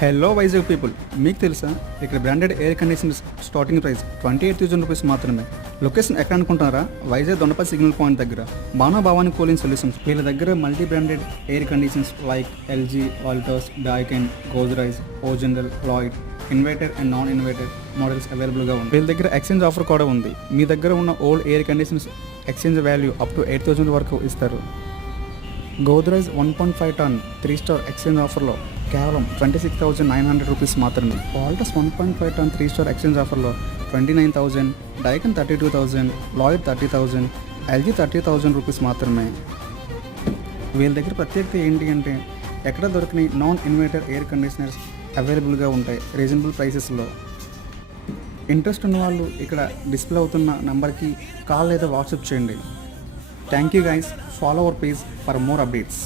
Hello Vizag people, మీకు తెలుసా ఇక్కడ branded air conditioners starting price 28,000 rupees మాత్రమే. లొకేషన్ ఎక్కడ అనుకుంటారా? వైజాగ్ దొండపల్లి సిగ్నల్ పాయింట్ దగ్గర బానో భవాని కూలింగ్ సొల్యూషన్స్. వీళ్ళ దగ్గర multi branded air conditioners like LG, Voltas, Daikin, Godrej, O General, Lloyd, inverter and non inverter models అవైలబుల్గా ఉంది. వీళ్ళ దగ్గర ఎక్స్చేంజ్ ఆఫర్ కూడా ఉంది. మీ దగ్గర ఉన్న old air conditioners exchange value up to 8,000 వరకు ఇస్తారు. గోద్రైజ్ 1.5 టన్ 3 స్టార్ ఎక్స్చేంజ్ ఆఫర్లో కేవలం 26,900 రూపీస్ మాత్రమే. వాల్టర్స్ 1.5 టన్ 3 స్టార్ ఎక్స్చేంజ్ ఆఫర్లో 29,000, డైకన్ 32,000, లాయిడ్ 30,000, ఎల్జీ 30,000 రూపీస్ మాత్రమే. వీళ్ళ దగ్గర ప్రత్యేకత ఏంటి అంటే ఎక్కడ దొరకని నాన్ ఇన్వర్టర్ ఎయిర్ కండిషనర్స్ అవైలబుల్గా ఉంటాయి రీజనబుల్ ప్రైసెస్లో. ఇంట్రెస్ట్ ఉన్న వాళ్ళు ఇక్కడ డిస్ప్లే అవుతున్న నంబర్కి కాల్ లేదా వాట్సాప్ చేయండి. Thank you guys. Follow our page for more updates.